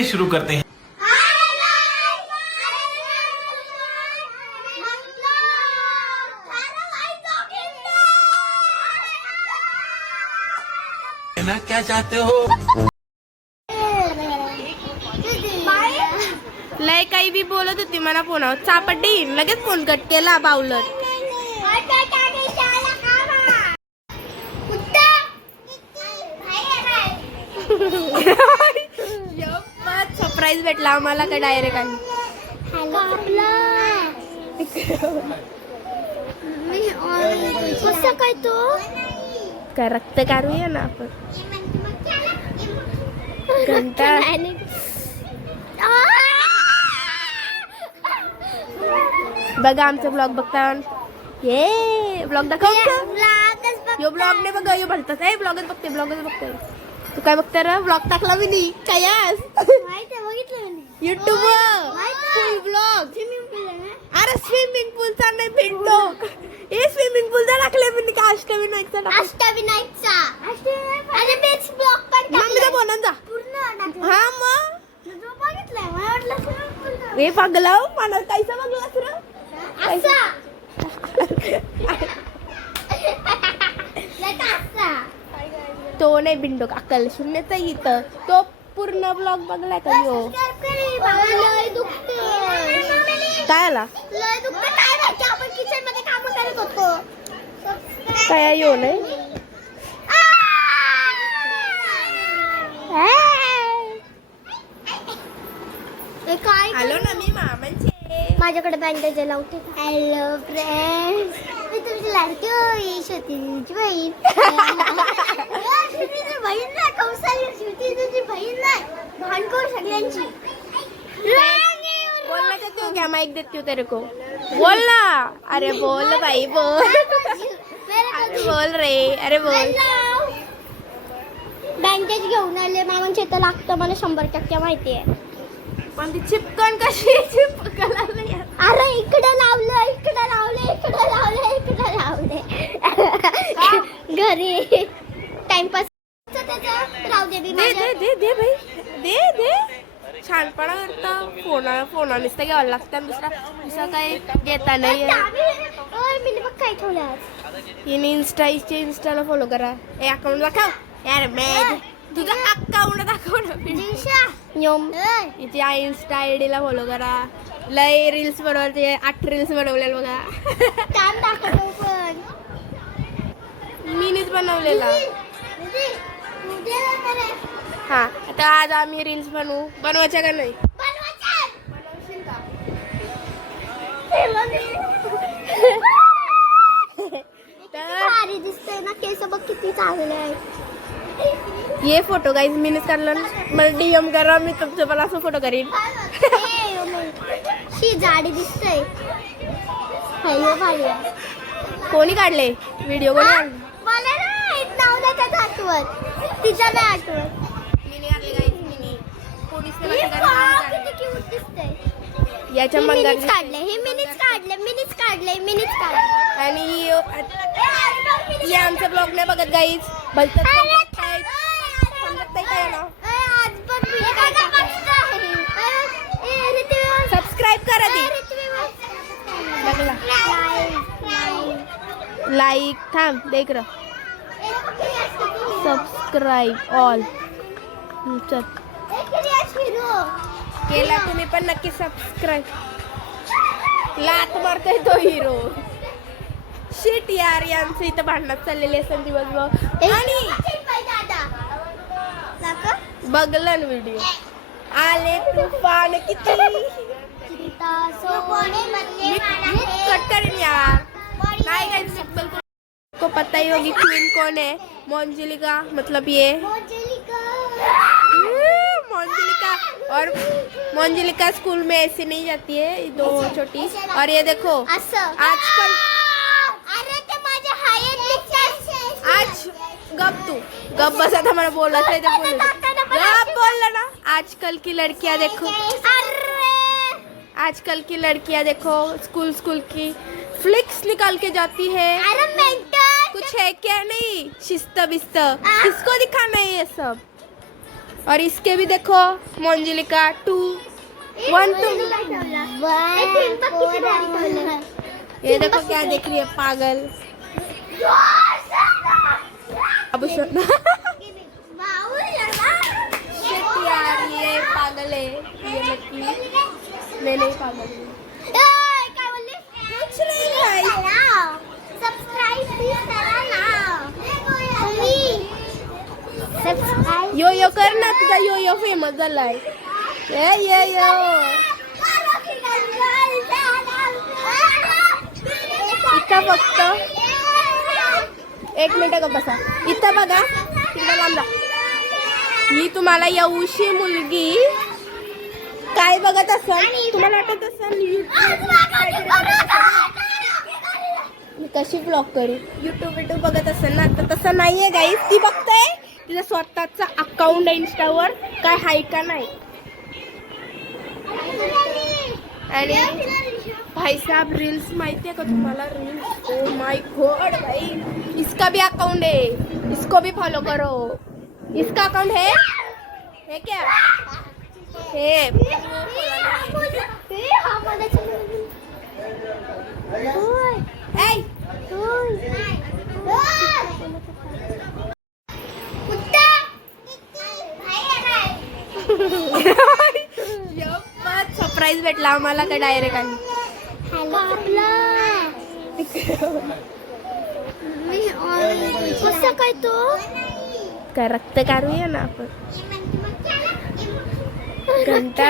चलिए शुरू करते हैं। ना क्या चाहते हो? लय काही बी बोलत होती मला फोनावर चापटी लगेच फोन कट केला बावलट. सरप्राईज भेटला आम्हाला का डायरेक्ट आली. कसं काय तो काय रक्त काढूया ना आपण. घंटा बघा आमचा ब्लॉग बघता. ये ब्लॉग दाखव. यो ब्लॉग ने बघा यो म्हणतात ए ब्लॉगच बघते. तू काय बघते रे? ब्लॉग टाकला मी नी काय युट्यूब फुल ब्लॉग. अरे स्विमिंग पूलचा नाही भिंडो. ए स्विमिंग पूलचा टाकले मी का अष्टविनायकचा अरे बेस ब्लॉग पण मम्मी तर बोला जा पूर्ण हा मग बघितलंय मला वाटलं ए पागला मला कायसा बघलास रे असा असा तो नाही भिंडो अक्कल शून्यचा इथं तो पूर्ण ब्लॉग बघलाय का यो. लय दुखते काय आला लय दुखते काय माहिती आपण किचन मध्ये काम करत होतो काय यो नाही काय आलो ना मी मामांचे. माझ्याकडे बँडेज लावते. हॅलो फ्रेंड्स मी तुमची लाडकी होई श्रुतीची बहीण. श्रुतीची बहीण ना कौशल्य श्रुतीची बहीण नाही भांडखोर सगळ्यांची. बोल ना तू क्या माइक देती हूँ तेरे को बोल ना. अरे बोल भाई बोल. अरे बोल रे अरे बोल. बँडेज घेऊन आले मामांच्या इथं लागतं मला 100% माहिती आहे. पण ती चिपकण कशी चिपकला नाही. अरे इकडे लावले घरी टाइमपास राहू दे बी दे भाई दे छानपणा करता फोना नुसतं घ्यावं लागतं. दुसरा काय घेता नाही. मी बघ काय ठेवलं आज. हिने इंस्टाला फॉलो करा. ए अकाउंट दाखव यार मॅग तुझा अकाउंट दाखव ना. इथे इन्स्टा आयडीला फॉलो करा. लय रील्स बनवते 8 रील्स बनवलेलं बघा. काम दाखवतो पण मीनीच बनवलेला. हा आता आज आम्ही रील्स बनवायच्या का नाही. भारी दिसतंय ना केस बघ किती चांगले आहेत. ये फोटो गाईज मीनीच काढलं मला डीएम करा मी तुमचं मला असं फोटो करीन. शी जाडी दिसतंय. हॅलो भारी कोणी काढले व्हिडिओ कोणी काढले. मला नाही नाव नाही त्याचं आठवत. तिचं नाही आठवत. मिनी काढले गाईज मिनी कोणीच किती क्यूट दिसतंय. याच्या मीनीच काढले हे मीनीच काढले आणि हे आमचा ब्लॉग नाही बघत गाईज भलतं सबस्क्राईब करा ती लाईक थांब देख र सबस्क्राईब ऑल चल केला तुम्ही पण नक्की सबस्क्राईब. लात मारतोय तो हिरो. शिट यार यांचं इथं भांडणात चाललेले असतात दिवसभर. आणि बघलं व्हिडिओ आले तुफान किती कट करेन यार नाही काय बिलकुल. को पता ही होगी क्वीन कौन है. मोंजिलिका मतलब ये मोंजिलिका. और मोंजिलिका स्कूल में ऐसी नहीं जाती है दो छोटी. और ये देखो आजकल आज गप बस आता मला बोलत आहे बोलला ना. आजकल की लड़कियां देखो स्कूल की फ्लिक्स निकाल के जाती है. कुछ है क्या नहीं शिस्त बिस्त किसको दिखाना है ये सब. और इसके भी देखो मंजिलिका 2 1 2 ये देखो क्या देख रही है पागल। अब यार ये पागल है, ये लड़की। मैं नहीं पागल हूँ। कुछ नहीं गाइस। यो यो कर ना, तुझा यो यो फेमस झालाय। ये यो इथं फक्त 1 मिनिट का बसा। इथं बघा, तिकडे लांबला। ही तुम्हाला येऊशी मुलगी काय बघत असेल, तुम्हाला वाटत असेल मी कशी ब्लॉग करू, युट्यूब बघत असेल ना, तर तसं नाहीये गाईस। ती बघते तिचा स्वतःचा अकाउंट आहे इंस्टावर, काय हाय का नाही। आणि भाई साहब रील्स माहिती है का तुम्हाला, रील्स ओ माय गॉड भाई, इसका भी अकाउंट है, इसको भी फॉलो करो। इसका अकाउंट है क्या है? सरप्राईज भेटला आम्हाला का डायरेक्ट आली। कसं काय तो काय रक्त काढूया ना आपण घंटा।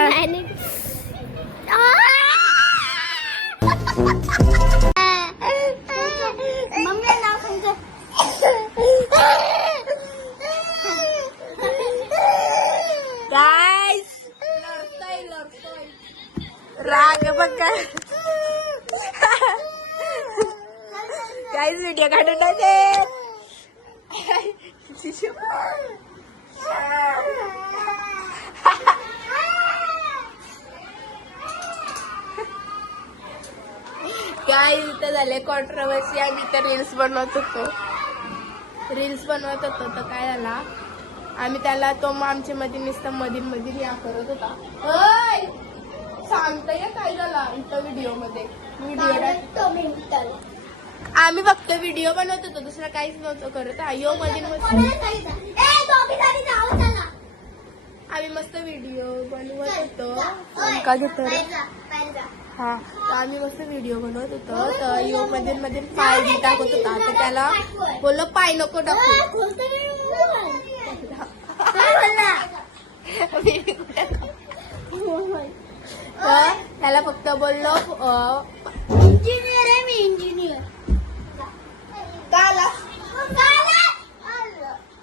गाइस लढतोय राग बघा गाइस, व्हिडिओ काढून टाके। काय इथं झाले कॉन्ट्रोवर्सी। आम्ही तर रील्स बनवत होतो तर काय झाला, आम्ही त्याला तो आमच्या मध्ये नुसतं मधीन या करत होता। सांगताय काय झाला इथं व्हिडिओ मध्ये, आम्ही फक्त व्हिडिओ बनवत होतो, दुसरं काहीच नव्हतं करत। यो मधीन आम्ही मस्त व्हिडिओ बनवत होतो का घेतो हा, तर आम्ही मस्त व्हिडिओ बनवत होतो, तर यो मध्ये पाय बी टाकत होता, तर त्याला बोललो पाय नको टाकू। तर त्याला फक्त बोललो इंजिनियर आहे मी, इंजिनियर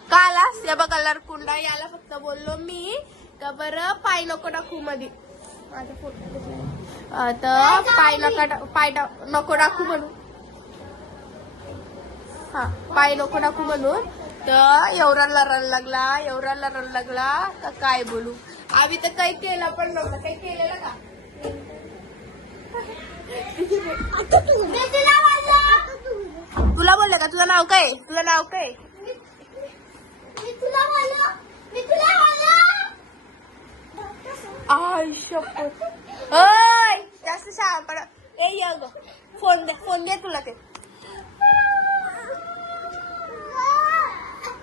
कालास या बघ कलर कुंडा, याला फक्त बोललो मी का बरं पाय नको टाकू मध्ये माझा फोटो, तर पाय नको टाकू म्हणून, हा पाय नको टाकू म्हणून, तर एवढा लढायला लागला तर काय बोलू। आम्ही तर काही केलं पण नव्हतं, काही केलेलं का तुला बोलले का? तुझं नाव काय? आय शपथ, जास्त शाळा पड। ए य ग फोन दे तुला ते।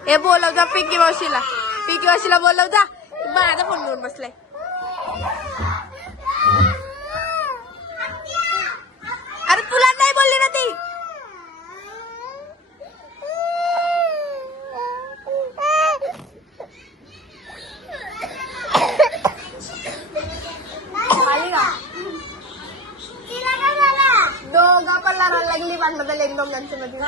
हे बोलव जा पिंकी मावशीला बोलव जा, माझा फोन घेऊन बसलाय। अरे तुला नाही बोलली ना ती। दोघा पण लढायला लागली, भांडण झाले एकदम त्यांच्या मध्ये।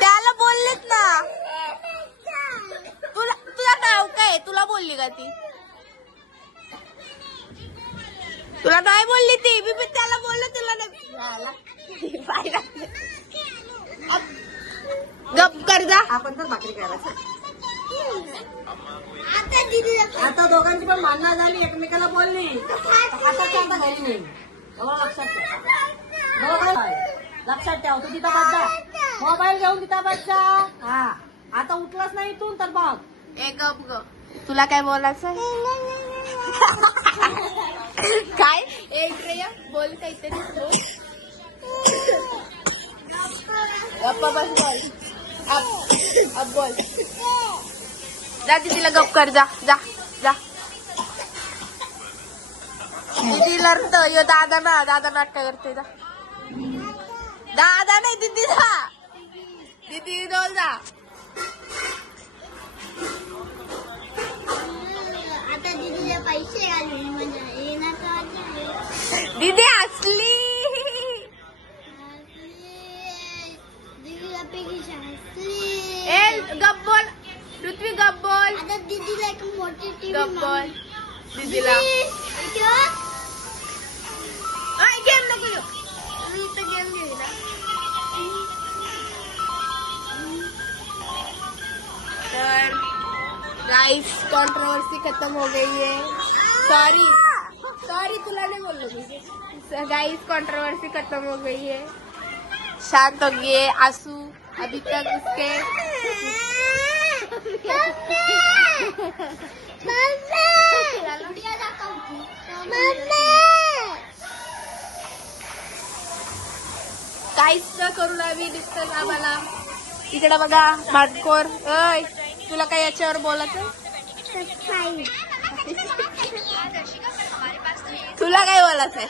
त्याला बोललीत ना, तुला नाव काय? तुला बोलली का ती? तुला नाही बोलली ती, मी त्याला बोललो तुला नाही। गप कर जा, आपण तर भाकरी करायचं। आता दोघांची पण भांडणं झाली, एकमेकाला बोलली, आता घरी नाही लक्षात मोबाईल लक्षात ठेव तू तिथं बसजा. मोबाईल घेऊन तिथं बसजा. हा आता उठलाच नाही इथून तर बघ. एक गप ग. तुला काय बोलायचं काय एक रे बोल काहीतरी बोल. गप्पा बस बोल. अब बोल. जा दीदीला गप कर. जा जा जा. दीदीला यो दादा नाटक करते. जा दादा नाही दीदी. जा दीदी दोल. जा आता दीदीला पैसे आले म्हणजे येणार तर दीदी हसली. दीदीला पैसे हसली. ए गप बोल पृथ्वी. गप बोल. आता दीदीला एक मोठी टीव्ही गप बोल. दीदीला गेम नको घेऊ. मी इथं गेम घेऊ ना. तर गाइस कंट्रोवर्सी खत्म हो गई है. सॉरी तुला नहीं बोल रही. गाइस कंट्रोवर्सी खत्म हो गई है. शांत हो गई है. आंसू अभी तक उसके काहीच न करून आम्ही दिसतं आम्हाला. इकडे बघा भाटकोर. अय तुला काय याच्यावर बोलायचं. तुला काय बोलायचंय.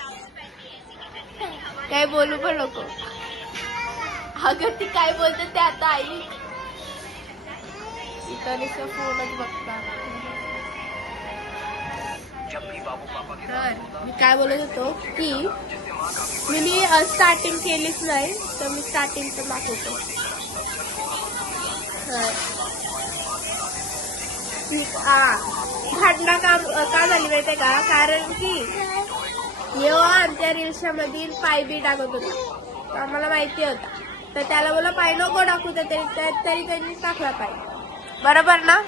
काय बोलू पण नको. अगं ती काय बोलते ते आता आई. इथं नुसतं फोनच बघतात. तर मी काय बोलत होतो की मी स्टार्टिंग केलीच नाही तर मी स्टार्टिंगचं दाखवतो. घटना का झाली माहितीये का. कारण की जेव्हा आमच्या रिल्सच्या मधील पाय बी टाकत होता आम्हाला माहिती होता. तर त्याला बोला पाय नको टाकू. तरी त्यांनी टाकला पाय. बरोबर ना.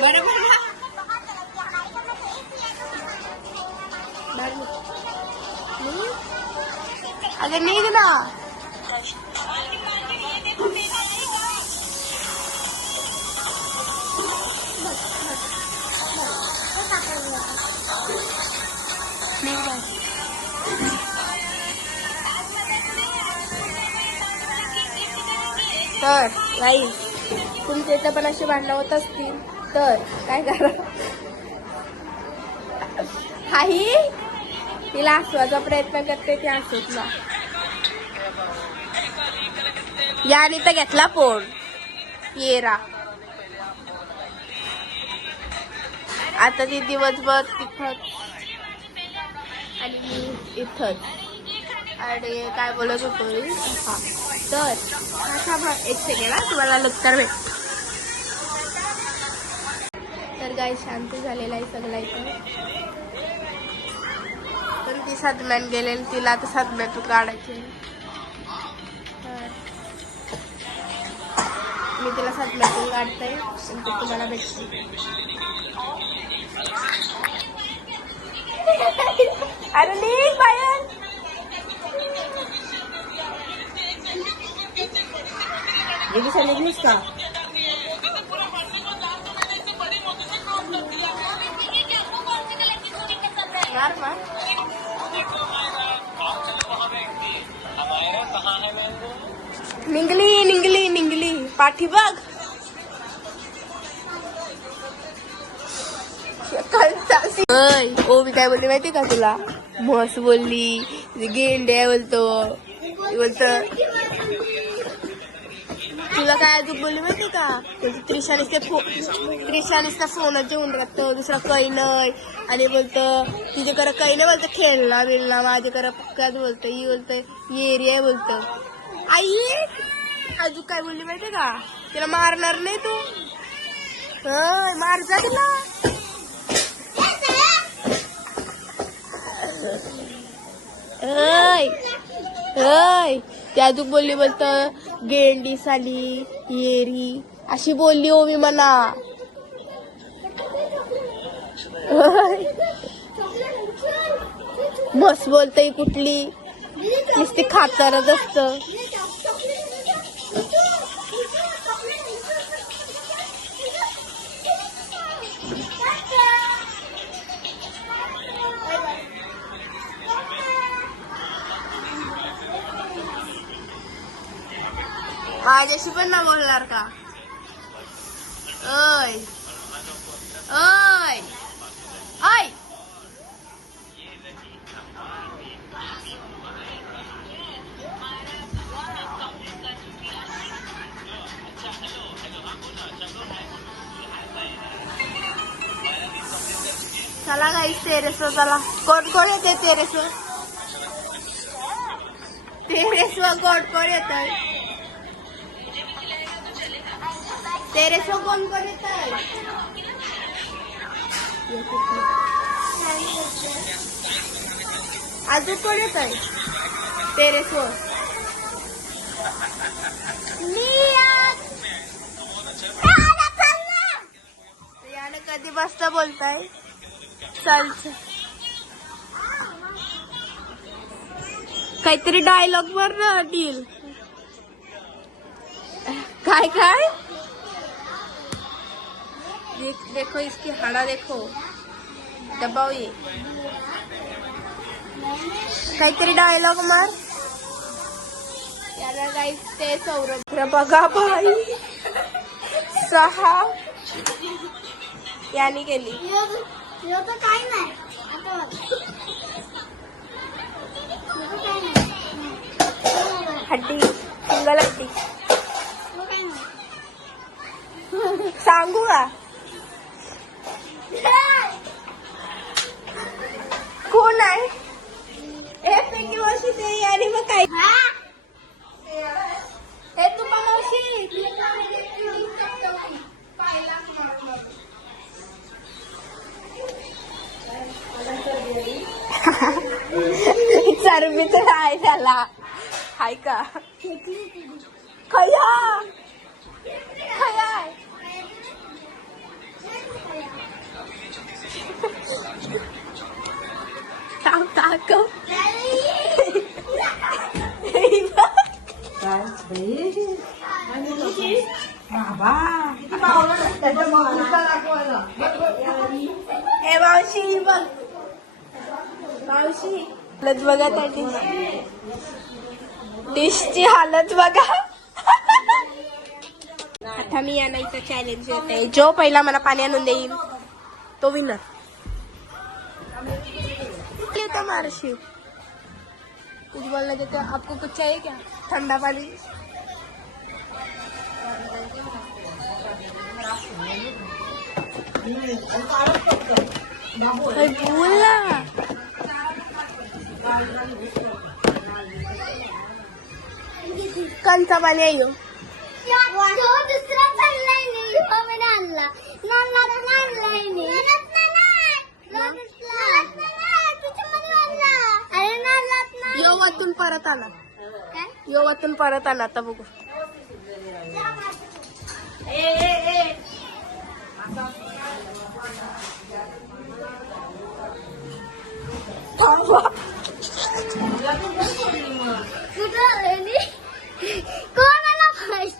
बरोबर ना. अगं निघ ना. तर गाईस तुमच्या इथं पण अशी भांडणं होत असतील तर काय करा. काही तिला हसवायचा प्रयत्न करते ती हसत ना. याने तर घेतला फोन. येरा आता ती दिवसभर तिथंच आणि मी इथंच. आणि काय बोलत होतो मी. हा तर एक सेकंड तुम्हाला लुक्तर भेट. तर गाय शांत झालेला आहे सगळा इथं. पण ती सातम्यान गेलेली. तिला आता सातम्यातून काढायची. मी तिला सातम्यातून काढते आणि ते तुम्हाला भेटते. अरे नीट बाहेर. निघलीस का. निंगली पाठी बघ. ओ मी काय बोलली माहिती का तुला. म्हस बोलली. गेंड्या बोलतो. तुला काय अजून बोलली माहिती का. त्रिशानेच फोनच घेऊन टाकतो. दुसरा काही नाही. आणि बोलतं तिच्याकडे काही नाही. बोलतं खेळला बिळला. माझ्याकडे पक्काच बोलतं. ही बोलतं येरिया बोलतं. आई अजून काय बोलली माहिती का. तिला मारणार नाही तू. मार जा तिला. त्या अजून बोलली बोलतं गेंडी साली येरी अशी बोलली ओवी मला. मस्त बोलतय कुठली. नुसती खातरच असत. माझ्याशी पण ना बोलणार का? ओय ओय ओय. चला गाईस टेरेसवर चला. कोण कोण येते टेरेसवर? टेरेसवर कोण कोण येत? टेरेसवर कोण कोण येत? अजून कोण येत आहे टेरेसवर? यानं कधी बसता बोलताय? चल काहीतरी डायलॉग वर ना डील. काय काय? देखो इसकी हाड़ा देखो दबाओ ये. काहीतरी डायलॉग मार. याला गाईस ते सौरभ बघा भाई 6 यानी केली. तर काही नाही हड्डी सिंगल हड्डी सांगू का? कोण आहे? पैकी वर्षी ते आणि मग काय? हे तू बनवशी चरबी तर आहे त्याला. हाय का? खया खया ताक ताक ए मावशी बघ मावशी हालत बघा त्या डिशची हालत बघा. आता मी यांना इथं चॅलेंज देते. जो पहिला मला पाणी आणून देईल तो विनर. मारशी कुछ बोलना चाहते हो? आपको कुछ चाहिए क्या? ठंडा पानी. बोल ना. कंचा पाणी आहे दुसरा चाललाय नाही आणला योवातून परत आला. योवातून परत आला. आता बघू. कोण आला फर्स्ट?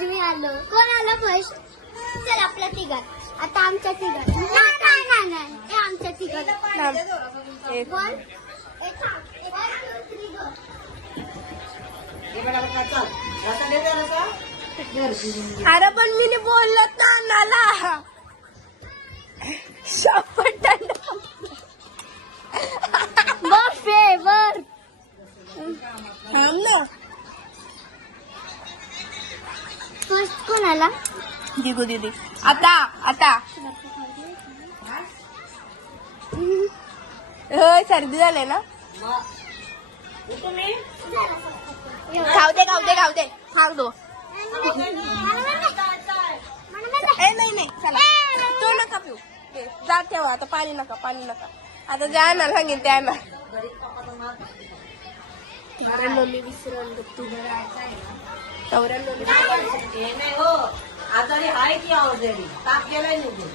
मी आलो. कोण आलं फर्स्ट? चल आपल्या तिघात. आता आमच्या तिघात. नाही आमच्या तिघात. अरे पण मी बोलत ना नाला शपथ फेवर थांब ना. फर्स्ट कोण आला? दिगू दीदी. आता आता सर्दी झाले ना. खाऊ दे खाऊ दो. नाही चला तो नका पिऊ. जा ठेवा आता. पाणी नका आता. जा ना सांगेन त्या ना. मम्मी विसरून तू आजारी आहे की ऑलरेडी ताप गेलाय निघून.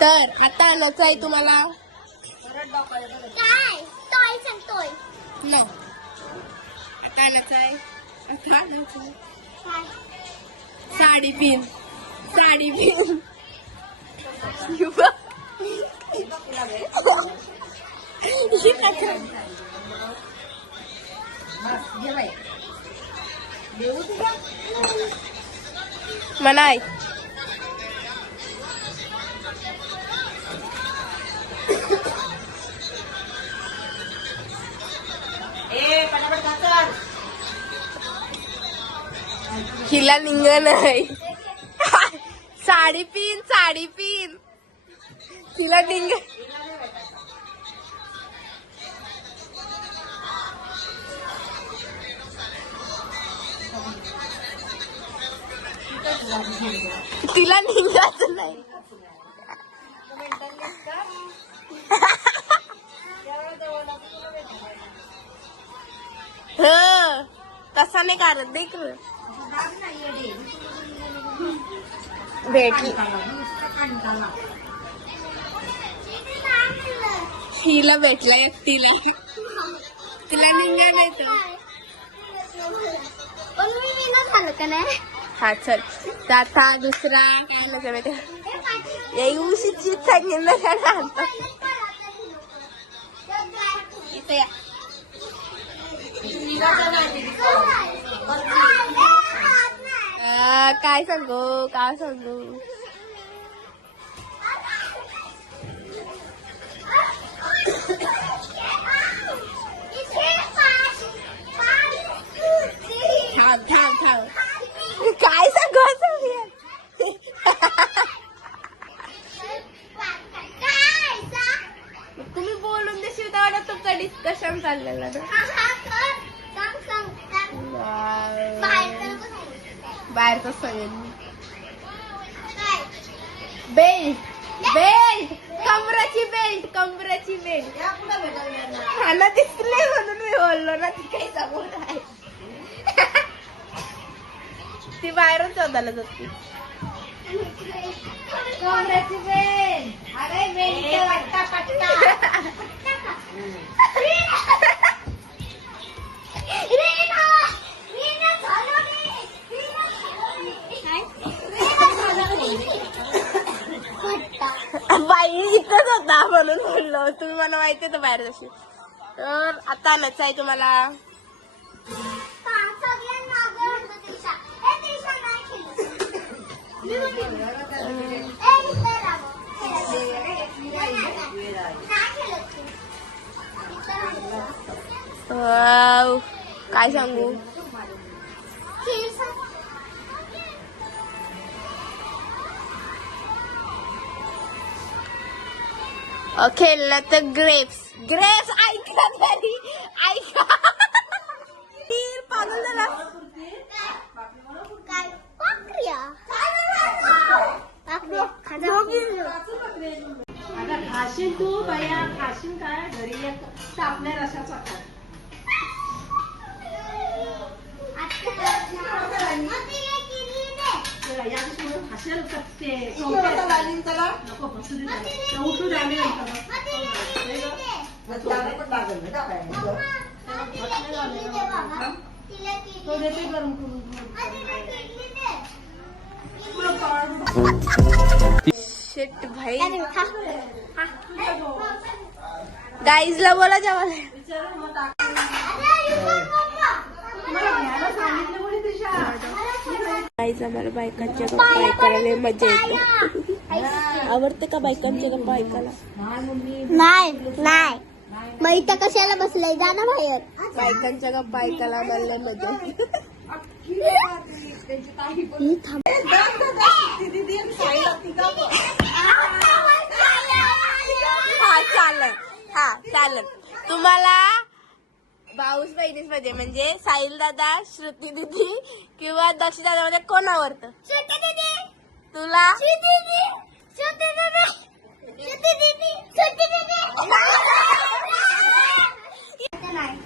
तर आता आणायचं आहे तुम्हाला काय टॉय सांग टॉय काय साडी पिन म्हणाय ए पटापट काकर. हिला निंग नाही साडी पिन हिला निंग तिला निंगाच नाही. तसा नाही करत देख भेटली हिला भेटला एकटीला तिला निंगा नाही तर पण मी ना झालं का नाही हा चल तर आता दुसरा काय नका माहिती या उशीची सांगेन ना काय आणतो इथे या काय सांगू थांब काय सांगू तुम्ही बोलून देशील तेवढा तुमचा डिस्कशन चाललेला बाहेरच सांगेन बेल्ट कमराची बेल्ट खाना दिसले म्हणून मी बोललो ना ती काही समोर आहे ती बाहेरच शोधायला जाते कमराची बेल्ट अरे बेल्ट बाई इथंच होता म्हणून बोललो तुम्ही मला माहिती तर बाहेर जशी तर आता नचाय तुम्हाला काय सांगू खेळलं तर ग्रेप्स ऐका तरी ऐका पागल झाला खाशील तू बया खाशील काय घरी एक तापल्या रसाचा खा. खाशील नको बसू दे उठू दे आम्ही तो देते गरम शिट भाई गाईजला बोला जेवायला गाईज आम्हाला बायकांच्या गप्पा ऐकायला मजा येते आवडते का बायकांच्या गप्पा ऐकायला नाही मग इथं कशाला बसलंय जा ना बाहेर बायकांच्या गप्पा ऐकायला आम्हाला मजा येते चालेल तुम्हाला भाऊस बहिणीस मध्ये म्हणजे साहिल दादा श्रुती दिदी किंवा दक्ष दादा मध्ये कोण आवडतं तुला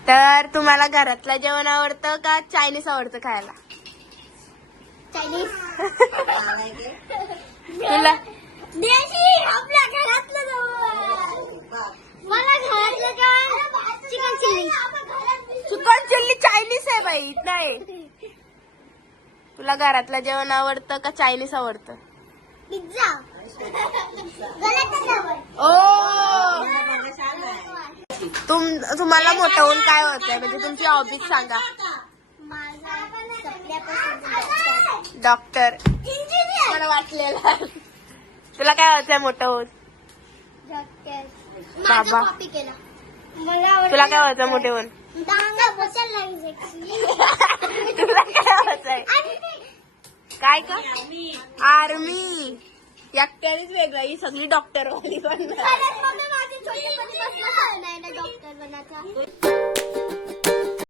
तर तुम्हाला घरातलं जेवण आवडतं का चायनीज आवडतं खायला चायनीज तुला देशी आपल्या घरातलं मला तुला घरातलं जेवण आवडतं का चायनीज आवडतं? पिझ्झा गलतच आवड ओ तुम्हाला मोठं होऊन काय होतंय म्हणजे तुमची हॉबी सांगा. माझा सपन्यापासून डॉक्टर. इंजिनियर मला वाटलेलं. तुला काय होतंय मोठं होऊन? डॉक्टर बाबा. माझा कॉपी केला. मला आवडतं तुला काय होतं मोठे होऊन? डांगा बसायला लागेल तुला काय होतंय? काय का? आर्मी. एकट्यानेच वेगळं ही सगळी डॉक्टर वाली बनणार. माझी छोटी पण डॉक्टर बनायचा.